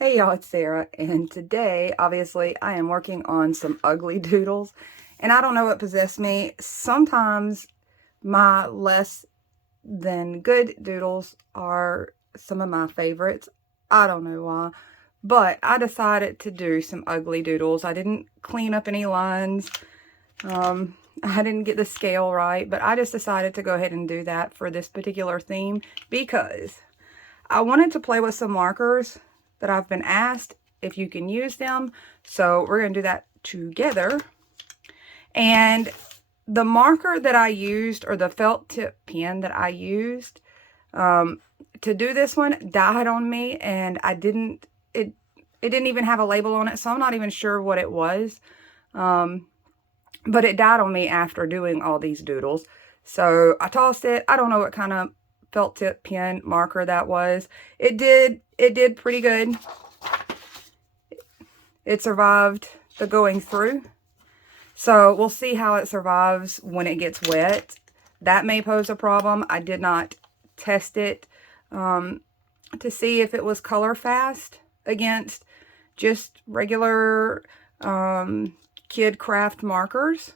Hey y'all, it's Sarah, and today, obviously, I am working on some ugly doodles, and I don't know what possessed me. Sometimes my less than good doodles are some of my favorites. I don't know why, but I decided to do some ugly doodles. I didn't clean up any lines. I didn't get the scale right, but I just decided to go ahead and do that for this particular theme because I wanted to play with some markers that I've been asked if you can use them. So we're going to do that together. And the marker that I used, or the felt tip pen that I used to do this one, died on me, and it didn't even have a label on it, so I'm not even sure what it was. But it died on me after doing all these doodles. So I tossed it. I don't know what kind of felt tip pen marker that was. It did pretty good. It survived the going through. So we'll see how it survives when it gets wet. That may pose a problem. I did not test it to see if it was color fast against just regular kid craft markers.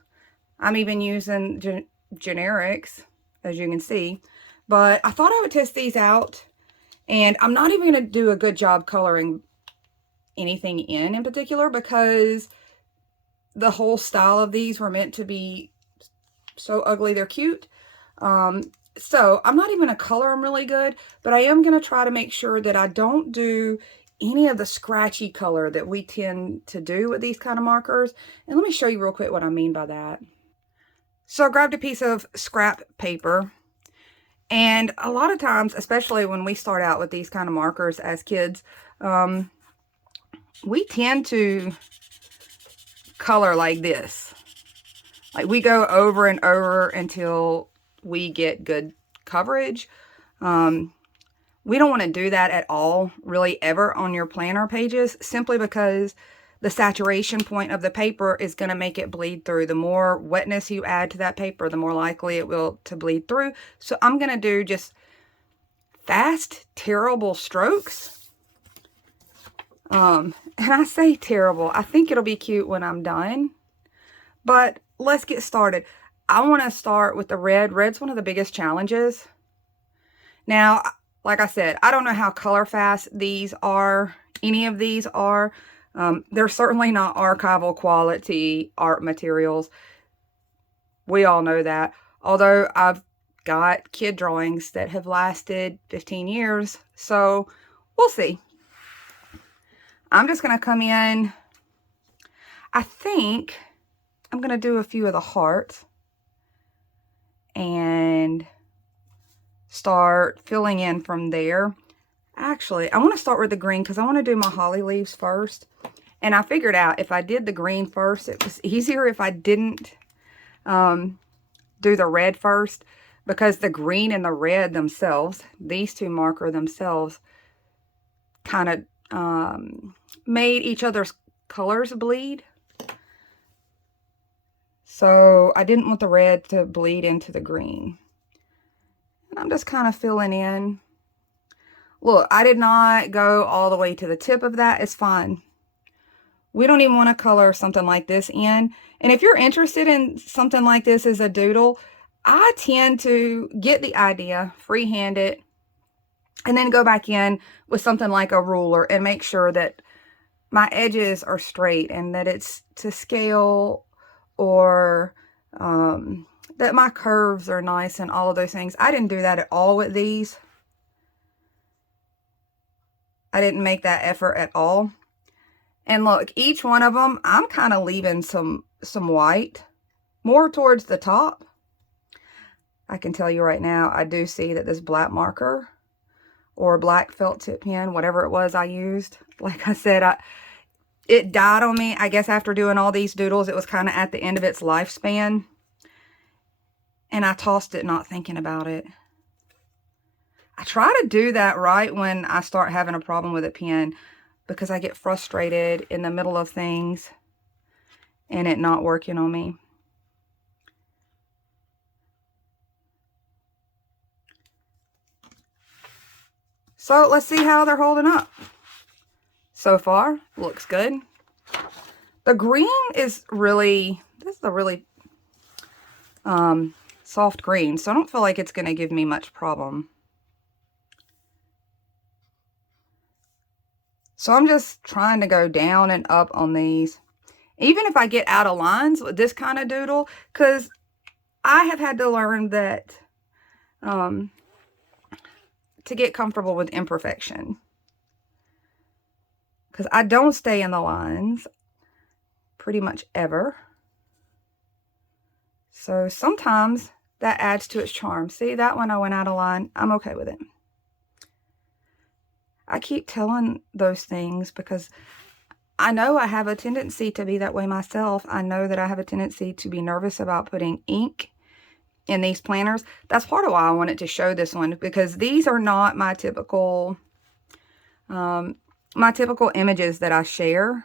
I'm even using generics, as you can see. But I thought I would test these out. And I'm not even going to do a good job coloring anything in particular because the whole style of these were meant to be so ugly they're cute. So I'm not even going to color them really good, but I am going to try to make sure that I don't do any of the scratchy color that we tend to do with these kind of markers. And let me show you real quick what I mean by that. So I grabbed a piece of scrap paper, and a lot of times, especially when we start out with these kind of markers as kids, we tend to color like this. Like we go over and over until we get good coverage. We don't want to do that at all, really, ever on your planner pages, simply because the saturation point of the paper is going to make it bleed through. The more wetness you add to that paper, the more likely it will to bleed through. So I'm going to do just fast, terrible strokes. And I say terrible. I think it'll be cute when I'm done. But let's get started. I want to start with the red. Red's one of the biggest challenges. Now, like I said, I don't know how color fast these are. Any of these are. They're certainly not archival quality art materials. We all know that. Although I've got kid drawings that have lasted 15 years. So we'll see. I'm just going to come in. I think I'm going to do a few of the hearts and start filling in from there. Actually, I want to start with the green because I want to do my holly leaves first. And I figured out if I did the green first, it was easier if I didn't do the red first, because the green and the red themselves, these two marker themselves, kind of made each other's colors bleed. So I didn't want the red to bleed into the green. And I'm just kind of filling in. Look, I did not go all the way to the tip of that. It's fine. We don't even want to color something like this in. And if you're interested in something like this as a doodle, I tend to get the idea, freehand it, and then go back in with something like a ruler and make sure that my edges are straight and that it's to scale, or that my curves are nice and all of those things. I didn't do that at all with these. I didn't make that effort at all. And look, each one of them, I'm kind of leaving some white, more towards the top. I can tell you right now, I do see that this black marker or black felt tip pen, whatever it was I used, like I said, it died on me. I guess after doing all these doodles, it was kind of at the end of its lifespan. And I tossed it not thinking about it. I try to do that right when I start having a problem with a pen, because I get frustrated in the middle of things and it not working on me. So let's see how they're holding up. so far. Looks good. The green is really, this is a really soft green, so I don't feel like it's going to give me much problem. So I'm just trying to go down and up on these. Even if I get out of lines with this kind of doodle, because I have had to learn that to get comfortable with imperfection. Because I don't stay in the lines pretty much ever. So sometimes that adds to its charm. See, that one I went out of line. I'm okay with it. I keep telling those things because I know I have a tendency to be that way myself. I know that I have a tendency to be nervous about putting ink in these planners. That's part of why I wanted to show this one, because these are not my typical images that I share.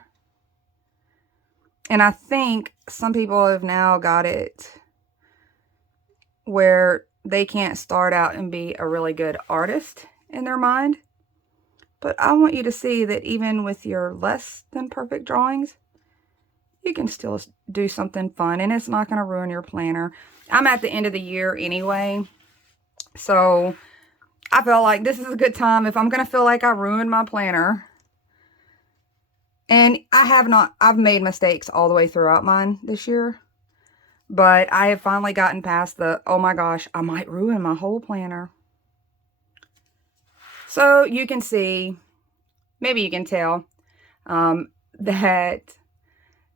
And I think some people have now got it where they can't start out and be a really good artist in their mind. But I want you to see that even with your less than perfect drawings, you can still do something fun, and it's not going to ruin your planner. I'm at the end of the year anyway, so I felt like this is a good time if I'm going to feel like I ruined my planner. And I've made mistakes all the way throughout mine this year, but I have finally gotten past the, oh my gosh, I might ruin my whole planner. So you can see, maybe you can tell, that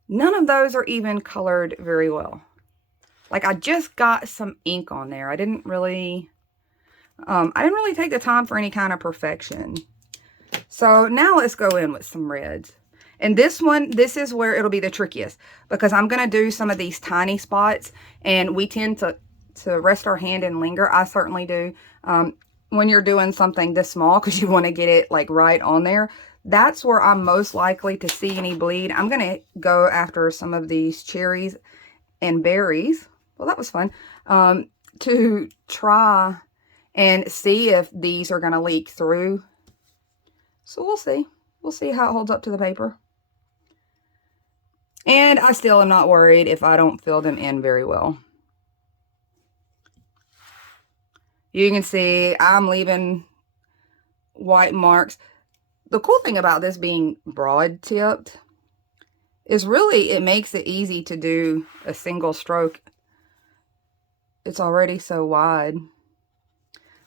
none of those are even colored very well. Like, I just got some ink on there. I didn't really take the time for any kind of perfection. So now let's go in with some reds. And this is where it'll be the trickiest, because I'm going to do some of these tiny spots, and we tend to rest our hand and linger. I certainly do. When you're doing something this small, because you want to get it like right on there, that's where I'm most likely to see any bleed. I'm going to go after some of these cherries and berries. Well, that was fun. To try and see if these are going to leak through. So we'll see. We'll see how it holds up to the paper. And I still am not worried if I don't fill them in very well. You can see I'm leaving white marks. The cool thing about this being broad tipped is really it makes it easy to do a single stroke. It's already so wide.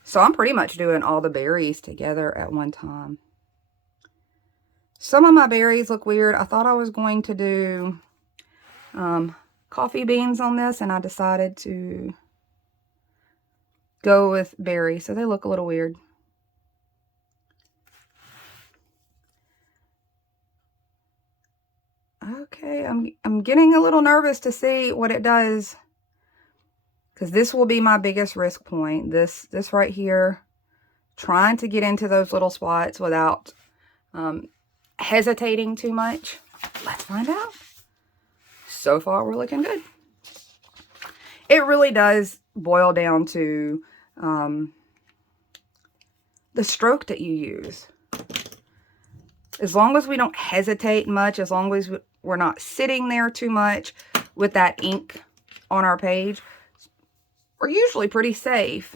So I'm pretty much doing all the berries together at one time. Some of my berries look weird. I thought I was going to do coffee beans on this, and I decided to go with berries, so they look a little weird. Okay, I'm getting a little nervous to see what it does, because this will be my biggest risk point. This right here, trying to get into those little spots without hesitating too much. Let's find out. So far, we're looking good. It really does boil down to the stroke that you use. As long as we don't hesitate much, as long as we're not sitting there too much with that ink on our page, we're usually pretty safe.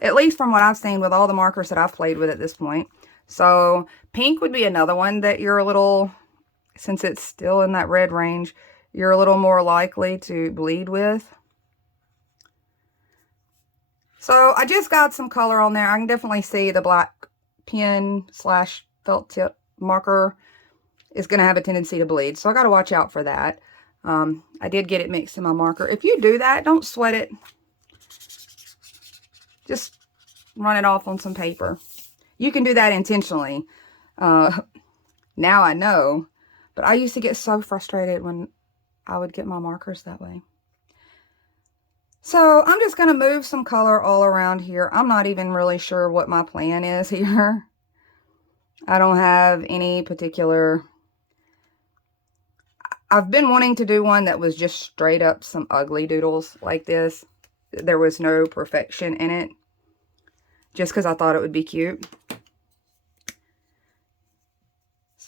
At least from what I've seen with all the markers that I've played with at this point. So pink would be another one that you're a little, since it's still in that red range, you're a little more likely to bleed with. So I just got some color on there. I can definitely see the black pen / felt tip marker is going to have a tendency to bleed. So I got to watch out for that. I did get it mixed in my marker. If you do that, don't sweat it. Just run it off on some paper. You can do that intentionally. Now I know, but I used to get so frustrated when I would get my markers that way. So I'm just going to move some color all around here. I'm not even really sure what my plan is here. I don't have any particular... I've been wanting to do one that was just straight up some ugly doodles like this. There was no perfection in it. Just because I thought it would be cute.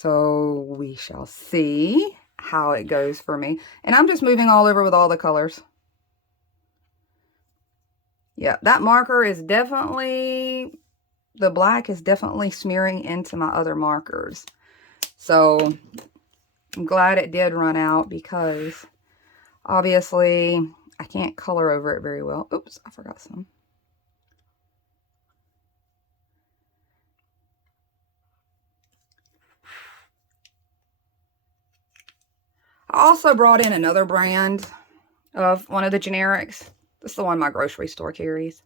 So we shall see how it goes for me. And I'm just moving all over with all the colors. Yeah, that marker is definitely, the black is definitely smearing into my other markers. So I'm glad it did run out, because obviously I can't color over it very well. Oops, I forgot some. I also brought in another brand of one of the generics. This is the one my grocery store carries,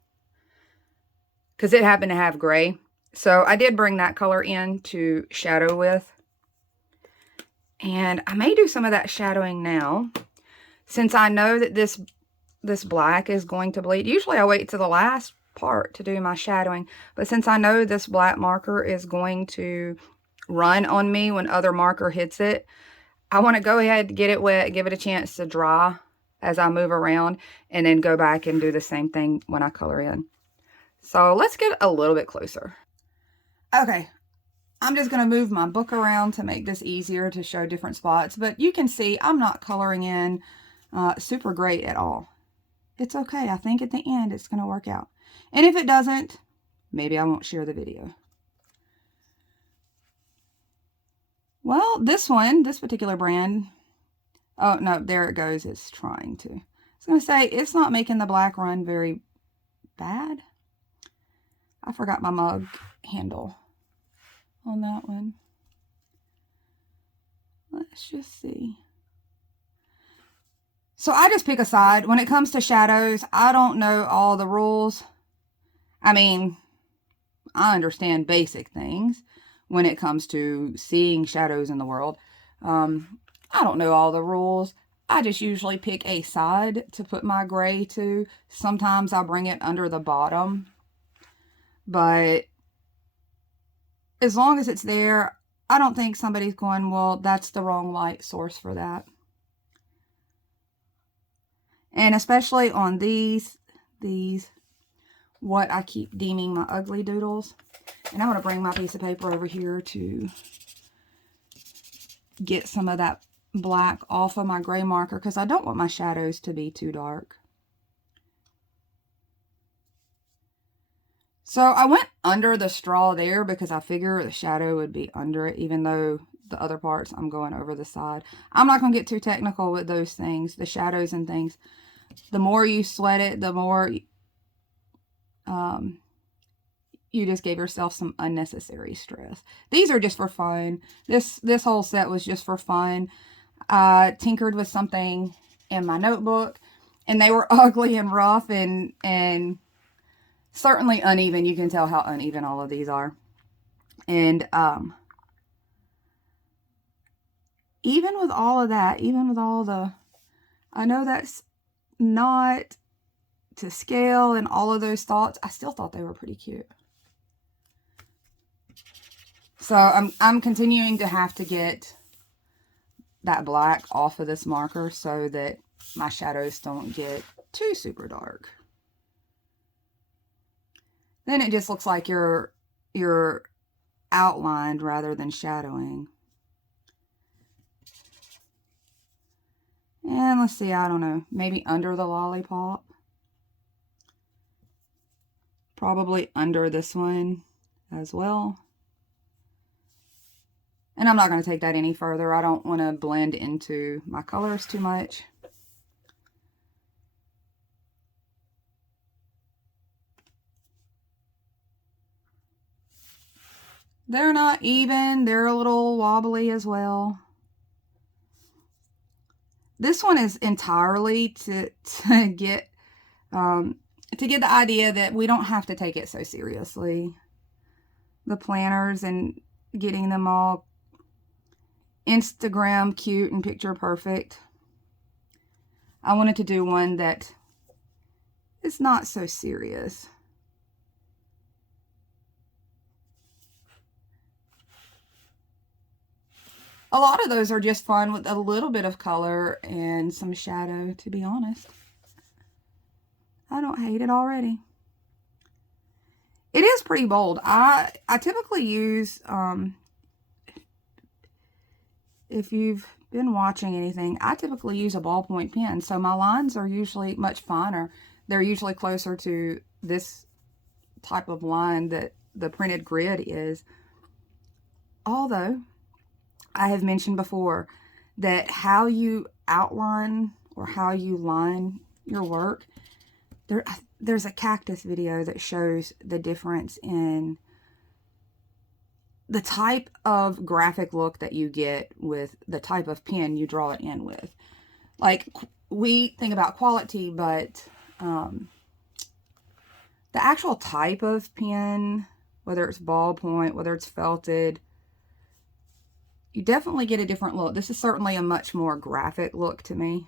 because it happened to have gray. So I did bring that color in to shadow with. And I may do some of that shadowing now, since I know that this black is going to bleed. Usually I wait to the last part to do my shadowing, but since I know this black marker is going to run on me when other marker hits it, I want to go ahead, get it wet, give it a chance to dry as I move around, and then go back and do the same thing when I color in. So let's get a little bit closer. Okay, I'm just going to move my book around to make this easier to show different spots, but you can see I'm not coloring in super great at all. It's okay. I think at the end it's going to work out. And if it doesn't, maybe I won't share the video. Well, this particular brand, oh no, there it goes. It's trying to. I was going to say, it's not making the black run very bad. I forgot my mug handle on that one. Let's just see. So I just pick a side. When it comes to shadows, I don't know all the rules. I mean, I understand basic things when it comes to seeing shadows in the world. I don't know all the rules. I just usually pick a side to put my gray to. Sometimes I bring it under the bottom. But as long as it's there, I don't think somebody's going, well, that's the wrong light source for that. And especially on these, what I keep deeming my ugly doodles. And I'm going to bring my piece of paper over here to get some of that black off of my gray marker, because I don't want my shadows to be too dark. So I went under the straw there because I figure the shadow would be under it, even though the other parts I'm going over the side. I'm not going to get too technical with those things, the shadows and things. The more you sweat it, the more you just gave yourself some unnecessary stress. These are just for fun. This whole set was just for fun. I tinkered with something in my notebook, and they were ugly and rough and certainly uneven. You can tell how uneven all of these are. And even with all of that, even with all the, I know that's not to scale and all of those thoughts, I still thought they were pretty cute. So I'm continuing to have to get that black off of this marker so that my shadows don't get too super dark. Then it just looks like you're outlined rather than shadowing. And let's see, I don't know, maybe under the lollipop. Probably under this one as well. And I'm not going to take that any further. I don't want to blend into my colors too much. They're not even. They're a little wobbly as well. This one is entirely to get the idea that we don't have to take it so seriously. The planners and getting them all Instagram cute and picture perfect. I wanted to do one that is not so serious. A lot of those are just fun with a little bit of color and some shadow, to be honest. I don't hate it already. It is pretty bold. I typically use if you've been watching anything, I typically use a ballpoint pen, so my lines are usually much finer. They're usually closer to this type of line that the printed grid is. Although, I have mentioned before that how you outline or how you line your work, there's a Cactus video that shows the difference in the type of graphic look that you get with the type of pen you draw it in with. Like, we think about quality, but the actual type of pen, whether it's ballpoint, whether it's felted, you definitely get a different look. This is certainly a much more graphic look to me.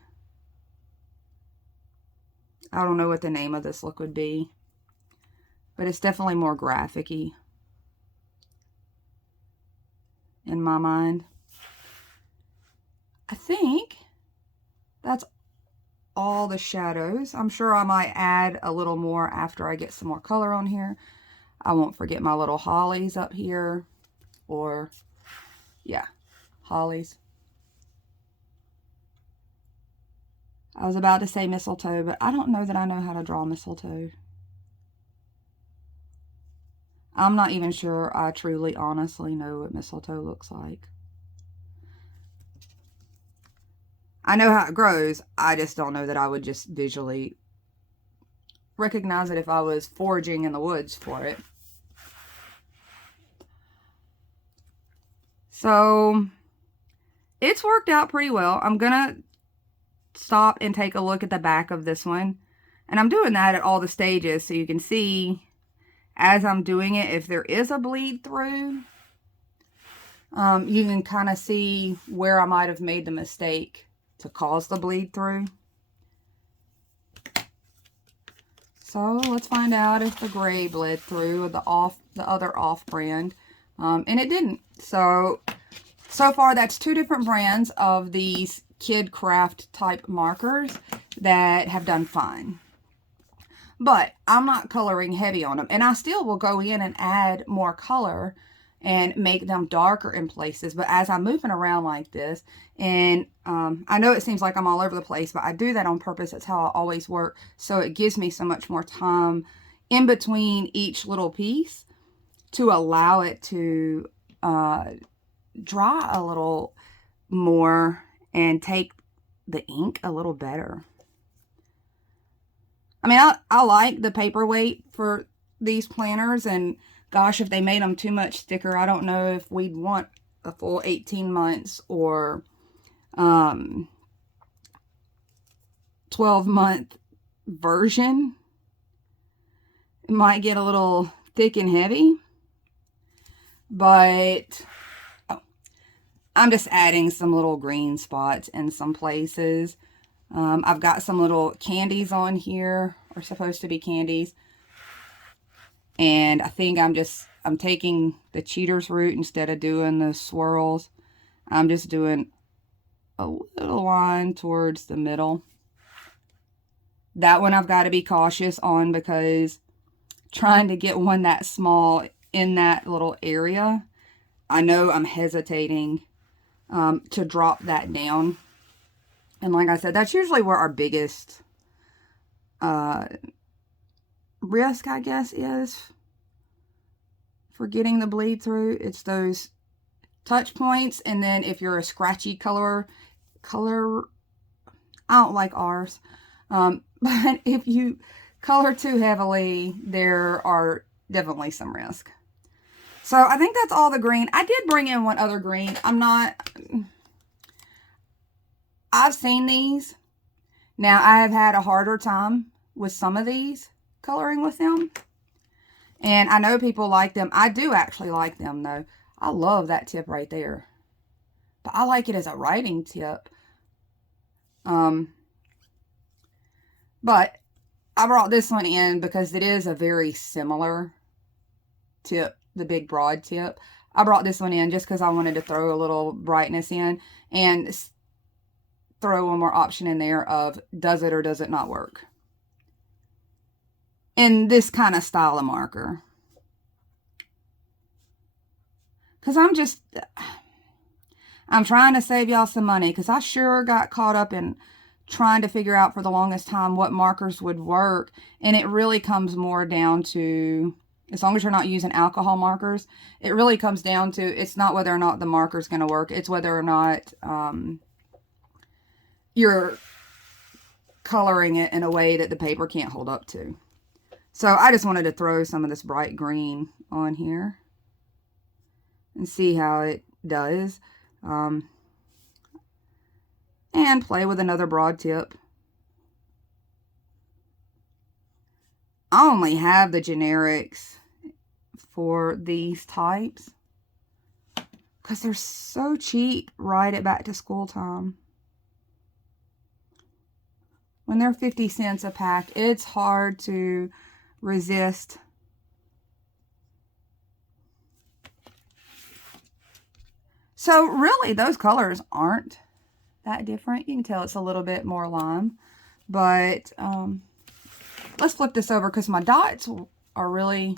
I don't know what the name of this look would be, but it's definitely more graphic-y in my mind. I think that's all the shadows. I'm sure I might add a little more after I get some more color on here. I won't forget my little hollies up here, or yeah, hollies. I was about to say mistletoe, but I don't know that I know how to draw mistletoe. I'm not even sure I truly, honestly know what mistletoe looks like. I know how it grows. I just don't know that I would just visually recognize it if I was foraging in the woods for it. So, it's worked out pretty well. I'm gonna stop and take a look at the back of this one. And I'm doing that at all the stages so you can see as I'm doing it if there is a bleed through. You can kind of see where I might have made the mistake to cause the bleed through. So let's find out if the gray bled through or the other off brand. And it didn't. So far that's 2 different brands of these kid craft type markers that have done fine. But I'm not coloring heavy on them. And I still will go in and add more color and make them darker in places. But as I'm moving around like this, and I know it seems like I'm all over the place, but I do that on purpose. That's how I always work. So it gives me so much more time in between each little piece to allow it to dry a little more and take the ink a little better. I mean, I like the paperweight for these planners, and gosh, if they made them too much thicker, I don't know if we'd want a full 18 months or 12-month version. It might get a little thick and heavy, but I'm just adding some little green spots in some places. I've got some little candies on here, or supposed to be candies. And I think I'm taking the cheater's root instead of doing the swirls. I'm just doing a little line towards the middle. That one I've got to be cautious on because trying to get one that small in that little area, I know I'm hesitating to drop that down. And like I said, that's usually where our biggest risk, I guess, is for getting the bleed through. It's those touch points. And then if you're a scratchy color, I don't like ours. But if you color too heavily, there are definitely some risk. So I think that's all the green. I did bring in one other green. I've seen these. Now, I have had a harder time with some of these, coloring with them. And I know people like them. I do actually like them, though. I love that tip right there. But I like it as a writing tip. But I brought this one in because it is a very similar tip, the big broad tip. I brought this one in just because I wanted to throw a little brightness in and throw one more option in there of does it or does it not work in this kind of style of marker. Because I'm trying to save y'all some money because I sure got caught up in trying to figure out for the longest time what markers would work. And it really comes more down to, as long as you're not using alcohol markers, it really comes down to, it's not whether or not the marker is going to work. It's whether or not you're coloring it in a way that the paper can't hold up to. So I just wanted to throw some of this bright green on here and see how it does. And play with another broad tip. I only have the generics for these types because they're so cheap right at back to school time. When they're 50 cents a pack, it's hard to resist. So really, those colors aren't that different. You can tell it's a little bit more lime. But let's flip this over because my dots are really,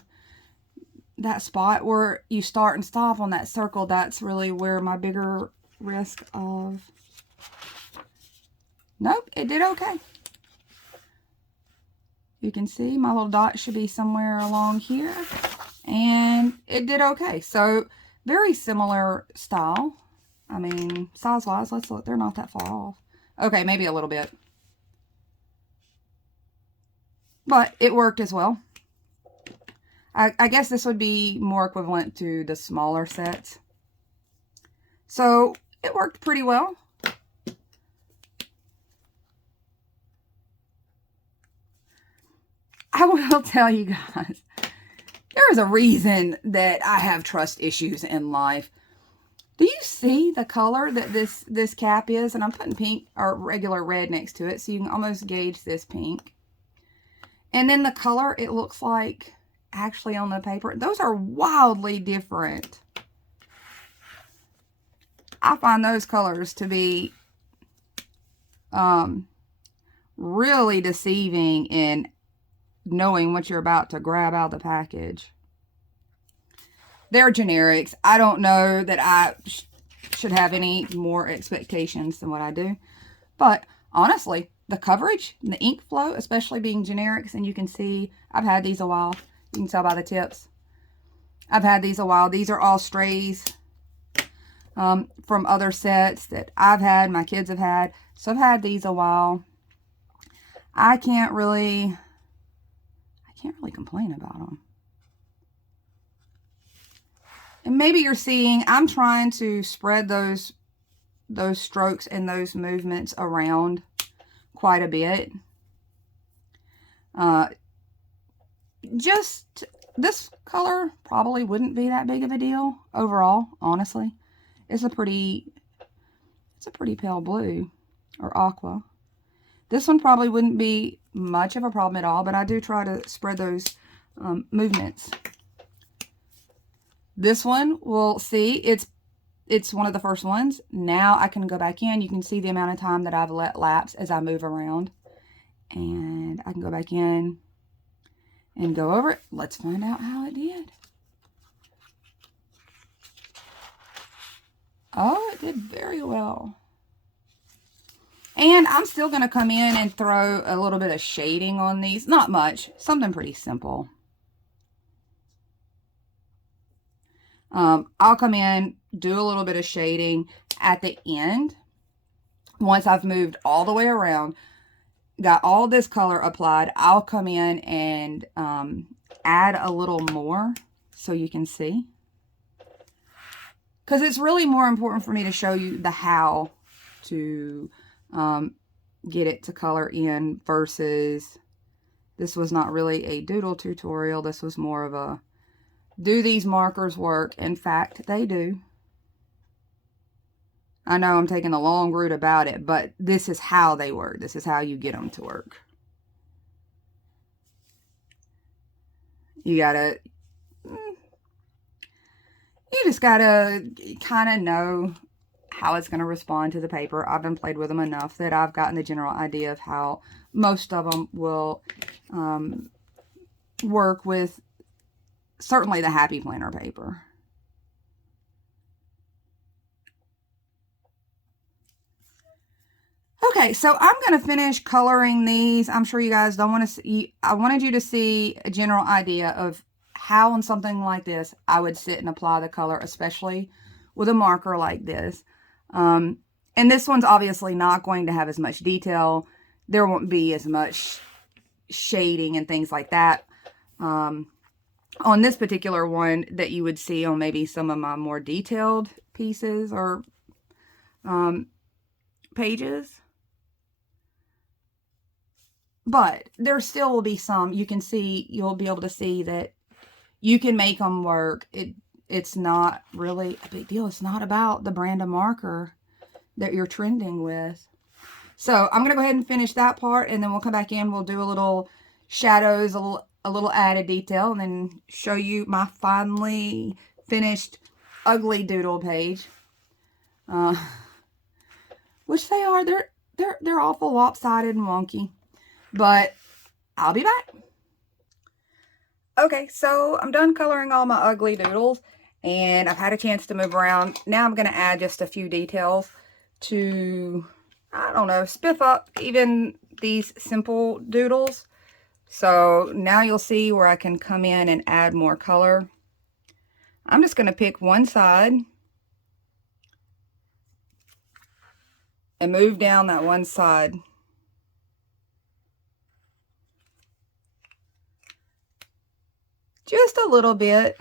that spot where you start and stop on that circle, that's really where my bigger risk of... Nope, it did okay. You can see my little dot should be somewhere along here. And it did okay. So, very similar style. I mean, size-wise, let's look. They're not that far off. Okay, maybe a little bit. But it worked as well. I guess this would be more equivalent to the smaller sets. So, it worked pretty well. I will tell you guys, there is a reason that I have trust issues in life. Do you see the color that this cap is? And I'm putting pink or regular red next to it so you can almost gauge this pink. And then the color it looks like actually on the paper, those are wildly different. I find those colors to be really deceiving in knowing what you're about to grab out of the package. They're generics. I don't know that I should have any more expectations than what I do. But honestly, the coverage and the ink flow, especially being generics, and you can see I've had these a while. You can tell by the tips. I've had these a while. These are all strays from other sets that I've had, my kids have had. So I've had these a while. I can't really complain about them. And maybe you're seeing, I'm trying to spread those strokes and those movements around quite a bit. Just this color probably wouldn't be that big of a deal overall, honestly. It's a pretty pale blue or aqua. This one probably wouldn't be much of a problem at all, but I do try to spread those movements. This one, we'll see, it's one of the first ones. Now I can go back in. You can see the amount of time that I've let lapse as I move around. And I can go back in and go over it. Let's find out how it did. Oh, it did very well. And I'm still going to come in and throw a little bit of shading on these. Not much. Something pretty simple. I'll come in, do a little bit of shading at the end. Once I've moved all the way around, got all this color applied, I'll come in and add a little more so you can see. Because it's really more important for me to show you the how to get it to color in versus this was not really a doodle tutorial. This was more of a, do these markers work? In fact, they do. I know I'm taking a long route about it, but this is how they work. This is how you get them to work. You just gotta kind of know how it's going to respond to the paper. I've been played with them enough that I've gotten the general idea of how most of them will work with certainly the Happy Planner paper. Okay, so I'm going to finish coloring these. I'm sure you guys don't want to see, I wanted you to see a general idea of how on something like this I would sit and apply the color, especially with a marker like this. And this one's obviously not going to have as much detail. There won't be as much shading and things like that on this particular one that you would see on maybe some of my more detailed pieces or pages. But there still will be some, you can see, you'll be able to see that you can make them work. It's not really a big deal. It's not about the brand of marker that you're trending with. So I'm going to go ahead and finish that part, and then we'll come back in. We'll do a little shadows, a little added detail, and then show you my finally finished ugly doodle page. Which they are. They're awful lopsided and wonky. But I'll be back. Okay, so I'm done coloring all my ugly doodles, and I've had a chance to move around. Now I'm going to add just a few details to, I don't know, spiff up even these simple doodles. So now you'll see where I can come in and add more color. I'm just going to pick one side and move down that one side. Just a little bit.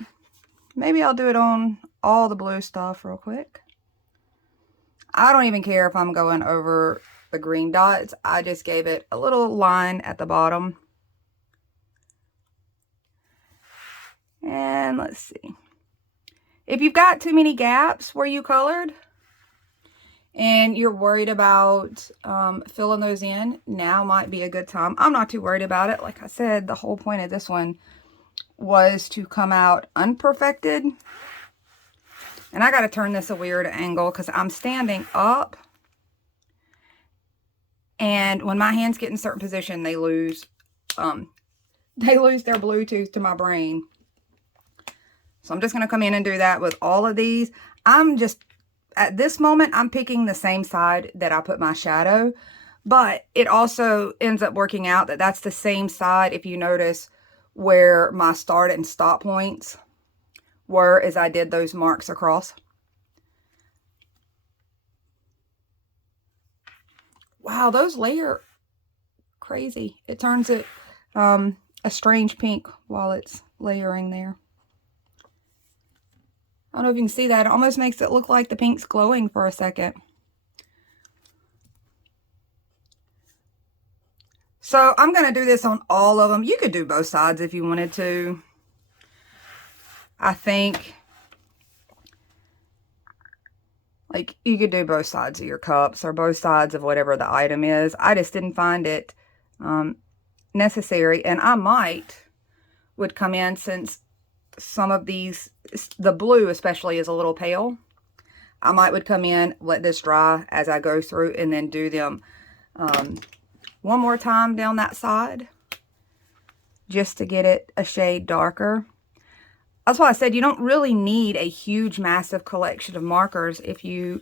Maybe I'll do it on all the blue stuff real quick. I don't even care if I'm going over the green dots. I just gave it a little line at the bottom. And let's see. If you've got too many gaps where you colored and you're worried about filling those in, now might be a good time. I'm not too worried about it. Like I said, the whole point of this one was to come out unperfected. And I got to turn this a weird angle because I'm standing up. And when my hands get in a certain position, they lose their Bluetooth to my brain. So I'm just going to come in and do that with all of these. At this moment, I'm picking the same side that I put my shadow. But it also ends up working out that that's the same side, if you notice, where my start and stop points were as I did those marks across. Wow, those layer crazy. It turns it a strange pink while it's layering there. I don't know if you can see that. It almost makes it look like the pink's glowing for a second. So I'm going to do this on all of them. You could do both sides if you wanted to. I think, like, you could do both sides of your cups or both sides of whatever the item is. I just didn't find it necessary. And I would come in, since some of these, the blue especially, is a little pale. I would come in, let this dry as I go through, and then do them one more time down that side, just to get it a shade darker. That's why I said you don't really need a huge, massive collection of markers. If you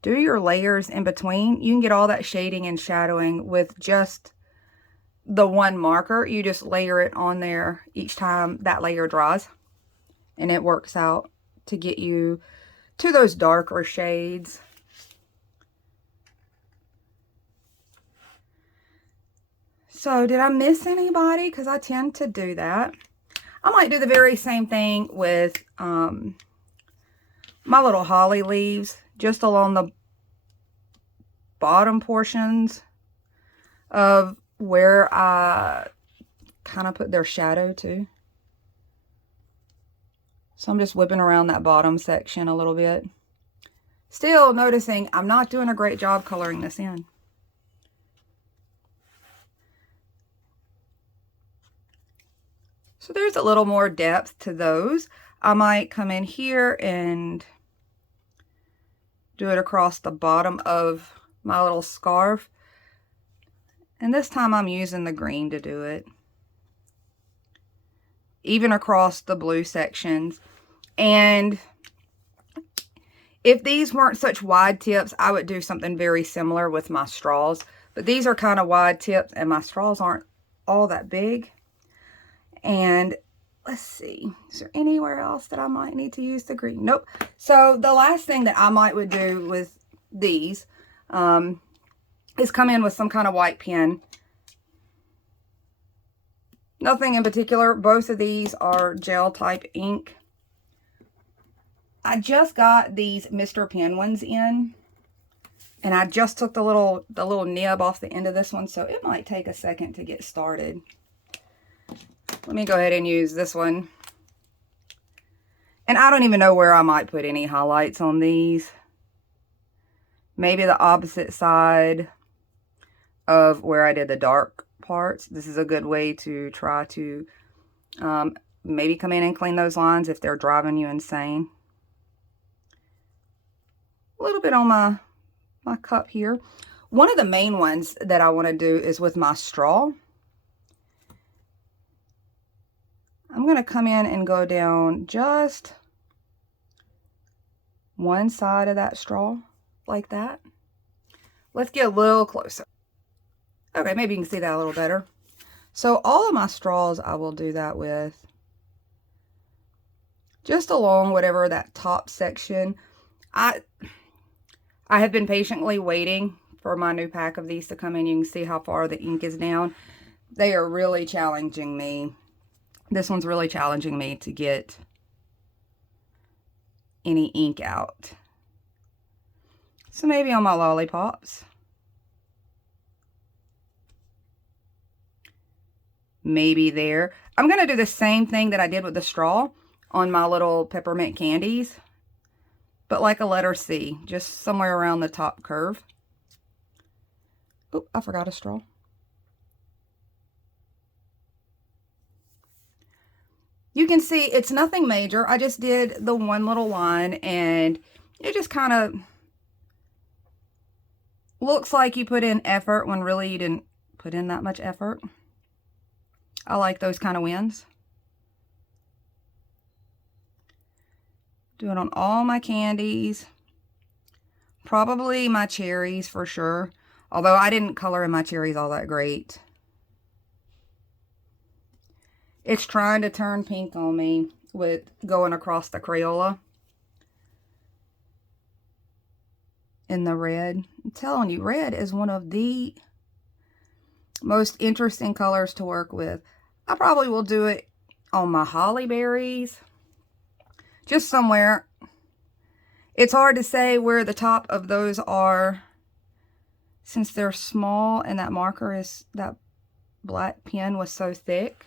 do your layers in between, you can get all that shading and shadowing with just the one marker. You just layer it on there each time that layer dries, and it works out to get you to those darker shades. So did I miss anybody? Because I tend to do that. I might do the very same thing with my little holly leaves, just along the bottom portions of where I kind of put their shadow too. So I'm just whipping around that bottom section a little bit. Still noticing I'm not doing a great job coloring this in. So there's a little more depth to those. I might come in here and do it across the bottom of my little scarf. And this time I'm using the green to do it. Even across the blue sections. And If these weren't such wide tips, I would do something very similar with my straws. But these are kind of wide tips, and my straws aren't all that big. And let's see, is there anywhere else that I might need to use the green? Nope. So the last thing that I might would do with these is come in with some kind of white pen. Nothing in particular. Both of these are gel type ink. I just got these Mr. Pen ones in, and I just took the little nib off the end of this one, so it might take a second to get started. Let me go ahead and use this one. And I don't even know where I might put any highlights on these. Maybe the opposite side of where I did the dark parts. This is a good way to try to maybe come in and clean those lines if they're driving you insane. A little bit on my cup here. One of the main ones that I want to do is with my straw. I'm going to come in and go down just one side of that straw like that. Let's get a little closer. Okay, maybe you can see that a little better. So all of my straws I will do that with. Just along whatever that top section. I have been patiently waiting for my new pack of these to come in. You can see how far the ink is down. They are really challenging me. This one's really challenging me to get any ink out. So maybe on my lollipops. Maybe there. I'm going to do the same thing that I did with the straw on my little peppermint candies. But like a letter C, just somewhere around the top curve. Oh, I forgot a straw. You can see it's nothing major. I just did the one little line, and it just kind of looks like you put in effort when really you didn't put in that much effort. I like those kind of wins. Do it on all my candies. Probably my cherries for sure. Although I didn't color in my cherries all that great. It's trying to turn pink on me with going across the Crayola in the red. I'm telling you, red is one of the most interesting colors to work with. I probably will do it on my holly berries. Just somewhere. It's hard to say where the top of those are since they're small and that marker is, that black pen was so thick.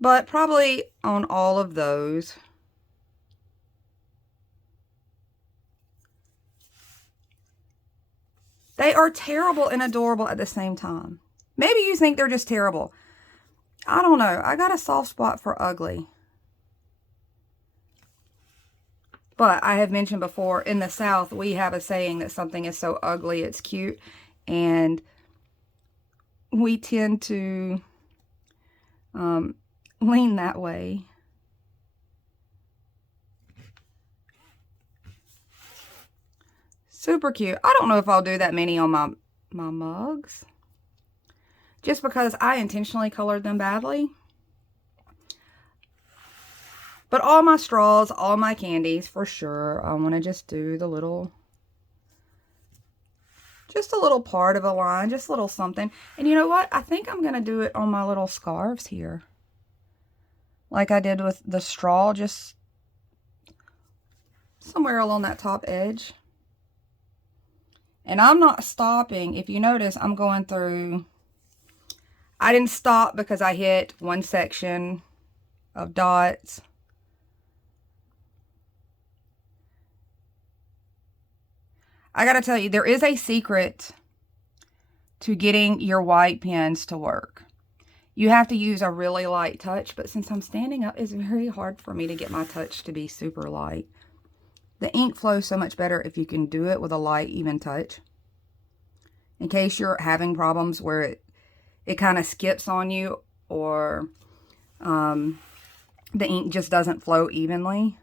But probably on all of those. They are terrible and adorable at the same time. Maybe you think they're just terrible. I don't know. I got a soft spot for ugly. But I have mentioned before, in the South, we have a saying that something is so ugly it's cute. And we tend to lean that way. Super cute. I don't know if I'll do that many on my mugs. Just because I intentionally colored them badly. But all my straws, all my candies, for sure, I want to just do the little, just a little part of a line, just a little something. And you know what? I think I'm going to do it on my little scarves here. Like I did with the straw, just somewhere along that top edge. And I'm not stopping. If you notice, I'm going through, I didn't stop because I hit one section of dots. I gotta tell you, there is a secret to getting your white pens to work. You have to use a really light touch, but since I'm standing up, it's very hard for me to get my touch to be super light. The ink flows so much better if you can do it with a light, even touch. In case you're having problems where it kind of skips on you, or the ink just doesn't flow evenly.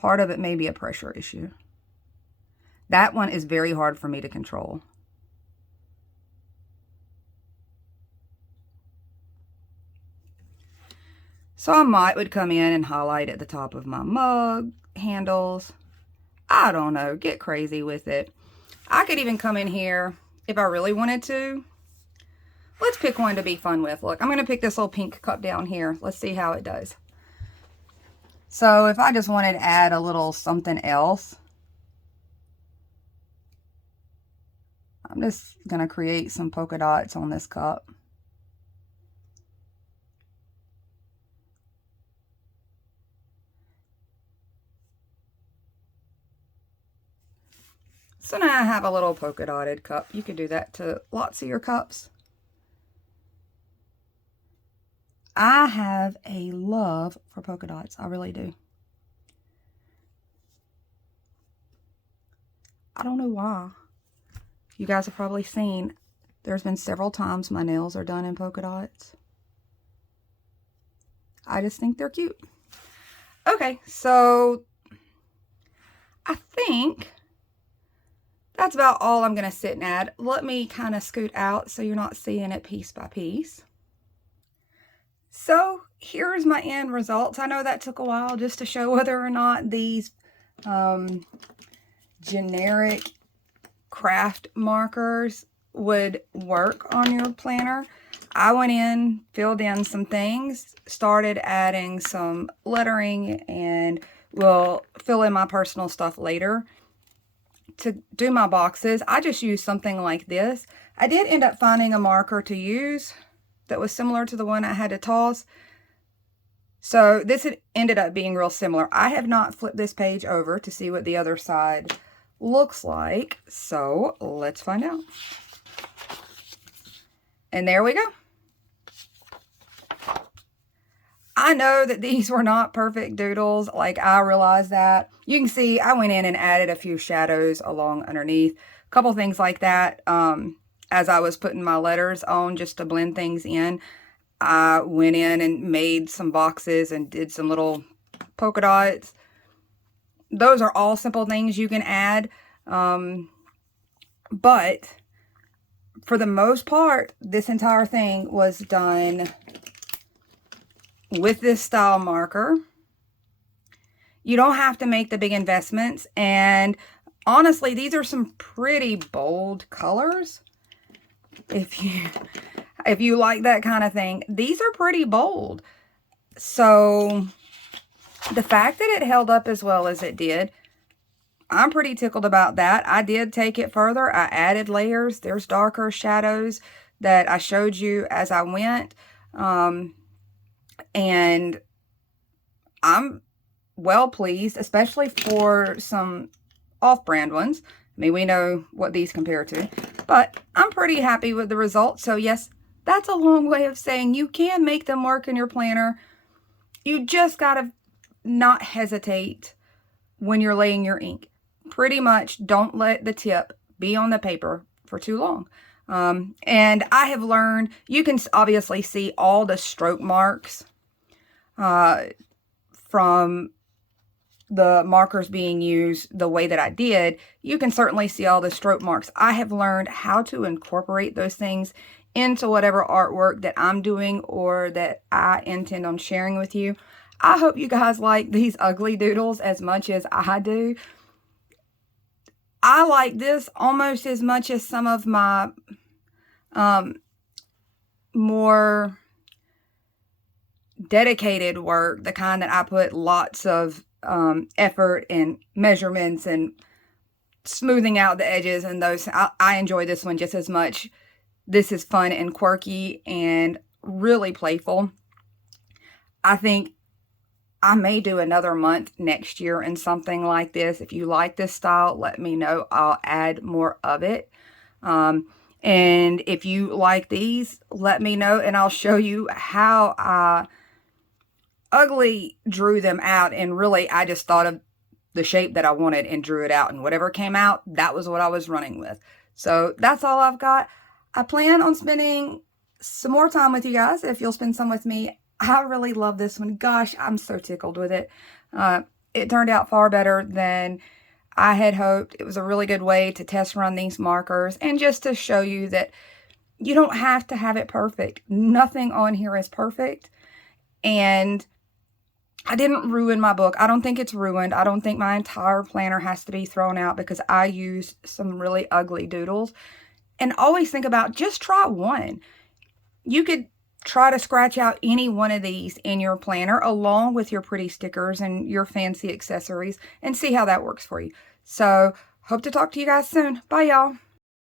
Part of it may be a pressure issue. That one is very hard for me to control. So I would come in and highlight at the top of my mug handles. I don't know, get crazy with it. I could even come in here if I really wanted to. Let's pick one to be fun with. Look, I'm going to pick this little pink cup down here. Let's see how it does. So if I just wanted to add a little something else, I'm just going to create some polka dots on this cup. So now I have a little polka dotted cup. You could do that to lots of your cups. I have a love for polka dots. I really do. I don't know why. You guys have probably seen, there's been several times my nails are done in polka dots. I just think they're cute. Okay, so I think that's about all I'm going to sit and add. Let me kind of scoot out so you're not seeing it piece by piece. So here's my end results. I know that took a while just to show whether or not these generic craft markers would work on your planner. I went in, filled in some things, started adding some lettering, and will fill in my personal stuff later. To do my boxes, I just used something like this. I did end up finding a marker to use that was similar to the one I had to toss. So this ended up being real similar. I have not flipped this page over to see what the other side looks like. So let's find out. And there we go. I know that these were not perfect doodles. Like, I realize that. You can see I went in and added a few shadows along underneath. A couple things like that. As I was putting my letters on just to blend things in, I went in and made some boxes and did some little polka dots. Those are all simple things you can add. But for the most part, this entire thing was done with this style marker. You don't have to make the big investments, and honestly, these are some pretty bold colors. If you like that kind of thing, these are pretty bold. So the fact that it held up as well as it did, I'm pretty tickled about that. I did take it further. I added layers. There's darker shadows that I showed you as I went. And I'm well pleased, especially for some off-brand ones. I mean, we know what these compare to, but I'm pretty happy with the results. So yes, that's a long way of saying you can make them work in your planner. You just gotta not hesitate when you're laying your ink. Pretty much don't let the tip be on the paper for too long. And I have learned, you can obviously see all the stroke marks from the markers being used the way that I did. You can certainly see all the stroke marks. I have learned how to incorporate those things into whatever artwork that I'm doing or that I intend on sharing with you. I hope you guys like these ugly doodles as much as I do. I like this almost as much as some of my more dedicated work, the kind that I put lots of effort and measurements and smoothing out the edges and those. I enjoy this one just as much. This is fun and quirky and really playful. I think I may do another month next year in something like this. If you like this style, let me know. I'll add more of it. And if you like these, let me know and I'll show you how I ugly drew them out. And really, I just thought of the shape that I wanted and drew it out. And whatever came out, that was what I was running with. So that's all I've got. I plan on spending some more time with you guys if you'll spend some with me. I really love this one. Gosh, I'm so tickled with it. it turned out far better than I had hoped. It was a really good way to test run these markers and just to show you that you don't have to have it perfect. Nothing on here is perfect. And I didn't ruin my book. I don't think it's ruined. I don't think my entire planner has to be thrown out because I used some really ugly doodles. And always think about, just try one. You could try to scratch out any one of these in your planner along with your pretty stickers and your fancy accessories and see how that works for you. So, hope to talk to you guys soon. Bye, y'all.